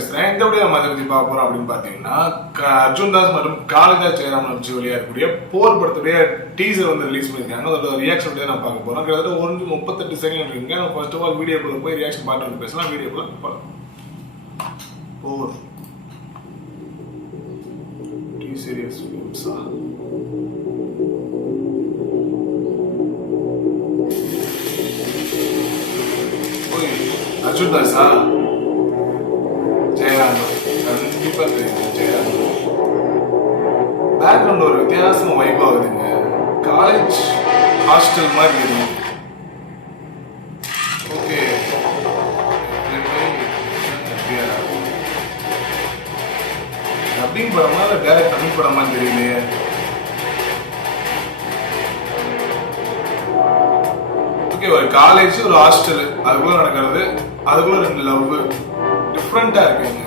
பேசுறேன். இந்த வீடியோ நம்ம எதை பத்தி பார்க்க போறோம் அப்படின்னு பாத்தீங்கன்னா, அர்ஜுன் தாஸ் மற்றும் காளிதாஸ் ஜெயராமன் நடிச்சு வெளியாகக்கூடிய போர் படத்துடைய டீசர் வந்து ரிலீஸ் பண்ணிருக்காங்க. அதோட ரியாக்ஷன் வீடியோ நான் பார்க்க போறோம். கிட்டத்தட்ட 1:38 செகண்ட் இருக்குங்க. நம்ம ஃபர்ஸ்ட் ஆஃப் ஆல் வீடியோக்குள்ள போய் ரியாக்ஷன் பார்த்து வந்து பேசலாம். வீடியோக்குள்ள போலாம். போர் டி சீரியஸ் ஃபிலிம்ஸா அர்ஜுன் தாஸா ஜெயராமன் கண்டிப்பா தெரியும். ஜெயராமன் பேக்ரவுண்ட் ஒரு வித்தியாசமா வைப் ஆகுதுங்க. காலேஜ் ஹாஸ்டல் மாதிரி இருக்கு. ஓகே டப்பிங் படமா இல்ல வேற தமிழ் படமான்னு தெரியலையே. ஓகே, ஒரு காலேஜ் ஒரு ஹாஸ்டல் அதுக்குள்ள நடக்கிறது, அதுக்குள்ள 2 லவ் டிஃப்ரெண்டா இருக்குங்க.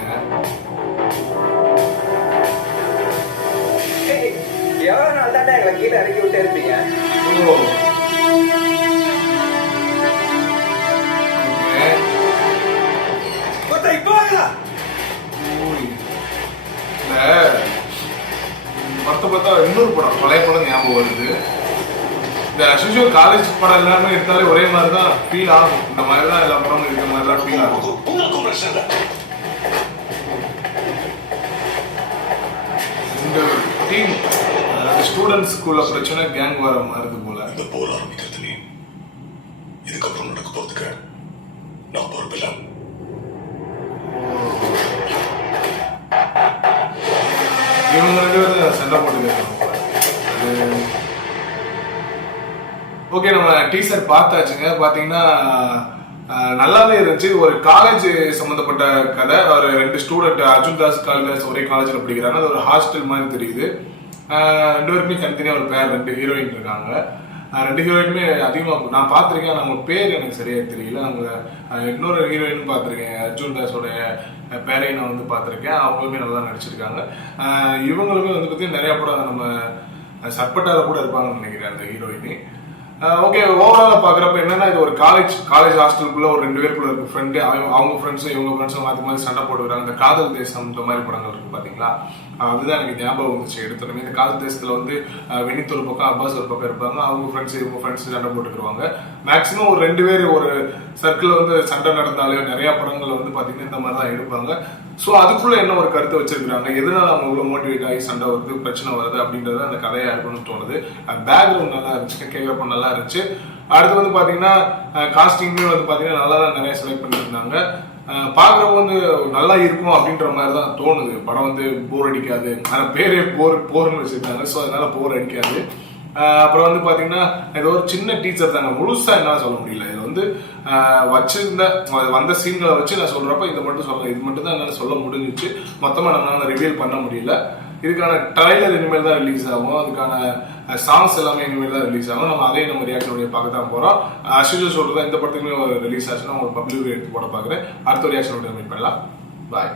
எவ்வளவு நாள் தான் எங்களை கீழே இறக்கி விட்டு இருப்பீங்க? மொத்த பார்த்தா இன்னொரு படம் பழைய படம் ஞாபகம் வருது. இந்த அசுஷுவல் காலேஜ் படம் எல்லாமே எடுத்தாலே ஒரே மாதிரி தான் ஃபீல் ஆகும். இந்த மாதிரி தான் எல்லா படமும் இருக்கிற மாதிரி தான் ஃபீல் ஆகும். இந்த டீம் ஸ்டூடெண்ட்ஸ்க்குள்ள பிரச்சனை கேங் வர மாதிரி போல. இந்த போர் ஆரம்பிக்கிறது நீ இதுக்கப்புறம் நடக்க போறதுக்கு நான் பொறுப்பில்லை. இவங்க 2 பேரும் சண்டை போட்டுக்கிறாங்க. ஓகே, நம்ம டீசர் பார்த்தாச்சுங்க. பாத்தீங்கன்னா நல்லாவே இருந்துச்சு. ஒரு காலேஜ் சம்பந்தப்பட்ட கதை. ஒரு 2 ஸ்டூடெண்ட் அர்ஜுன் தாஸ் காளிதாஸ் ஒரே காலேஜ்ல படிக்கிறாங்க. அது ஒரு ஹாஸ்டல் மாதிரி தெரியுது. 2 பேருமே தனித்தனியா ஒரு பேர் 2 ஹீரோயின் இருக்காங்க. 2 ஹீரோயினுமே அதிகமாக நான் பார்த்துருக்கேன். அவங்க பேர் எனக்கு சரியா தெரியல. அவங்க இன்னொரு ஹீரோயின் பார்த்துருக்கேன். அர்ஜுன் தாஸோடைய பேரையும் நான் வந்து பார்த்துருக்கேன். அவங்களுமே நல்லா நடிச்சிருக்காங்க. இவங்களுமே வந்து பார்த்தீங்கன்னா நிறைய படம் நம்ம சப்பட்டால கூட இருப்பாங்கன்னு நினைக்கிறேன் அந்த ஹீரோயினி. ஓகே, ஓவராலா பாக்குறப்ப என்னன்னா, இது ஒரு காலேஜ் ஹாஸ்டலுக்குள்ள ஒரு 2 பேருக்குள்ள இருக்கு ஃப்ரெண்டு. அவங்க ஃப்ரெண்ட்ஸும் இவங்க ஃப்ரெண்ட்ஸும் மாற்றி மாதிரி சண்டை போட்டுக்கிறாங்க. இந்த காதல் தேசம் இந்த மாதிரி படங்கள் இருக்கு பாத்தீங்களா, அதுதான் எனக்கு ஞாபகம் வந்துச்சு எடுத்துமே. இந்த காதல் தேசத்துல வந்து வெனித் ஒரு பக்கம் அப்பாஸ் ஒரு பக்கம் இருப்பாங்க. அவங்க ஃப்ரெண்ட்ஸ் இவங்க ஃப்ரெண்ட்ஸ் சண்டை போட்டுக்குருவாங்க. மேக்சிமம் ஒரு 2 பேர் ஒரு சர்க்கிள் வந்து சண்டை நடந்தாலே நிறைய படங்கள் வந்து பாத்தீங்கன்னா இந்த மாதிரி தான் எடுப்பாங்க. ஸோ அதுக்குள்ள என்ன ஒரு கருத்தை வச்சிருக்காங்க, எதனால அவங்க இவ்வளவு மோட்டிவேட் ஆகி சண்டை வருது, பிரச்சனை வருது அப்படின்றது அந்த கதையா இருக்குன்னு தோணுது. பேக்ரவுண்ட் நல்லா இருந்துச்சு, கேட்கறப்ப நல்லா இருந்துச்சு. அடுத்து வந்து பாத்தீங்கன்னா காஸ்டிங்குமே வந்து பாத்தீங்கன்னா நல்லா தான் நிறைய செலக்ட் பண்ணியிருந்தாங்க. பாக்குறப்ப வந்து நல்லா இருக்கும் அப்படின்ற மாதிரி தான் தோணுது. படம் வந்து போர் அடிக்காது. ஆனா பேரே போர்னு வச்சிருக்காங்க. ஸோ அதனால போர் அடிக்காது. அப்புறம் வந்து பாத்தீங்கன்னா ஏதோ ஒரு சின்ன டீச்சர் தாங்க, முழுசா என்ன சொல்ல முடியல. இது வந்து வச்சிருந்த வந்த சீன்களை வச்சு நான் சொல்றப்ப இதை மட்டும் சொல்றேன். இது மட்டும் தான் என்னால சொல்ல முடிஞ்சிச்சு. மொத்தமா நம்மளால ரிவீல் பண்ண முடியல. இதுக்கான ட்ரைலர் இனிமேல் தான் ரிலீஸ் ஆகும். அதுக்கான சாங்ஸ் எல்லாமே இனிமேல் தான் ரிலீஸ் ஆகும். நம்ம அதையும் நம்ம ரியாக்ஷன் வீடியோ பார்க்க தான் போறோம். அஸ்யூஷுவல் சொல்றதா இந்த படத்துக்குமே ஒரு ரிலீஸ் ஆச்சுன்னா ஒரு பப்ளிக் எடுத்து போட பாக்குறேன். அடுத்த ரியாக்ஷன் வீடியோ மீட் பண்ணலாம். பாய்.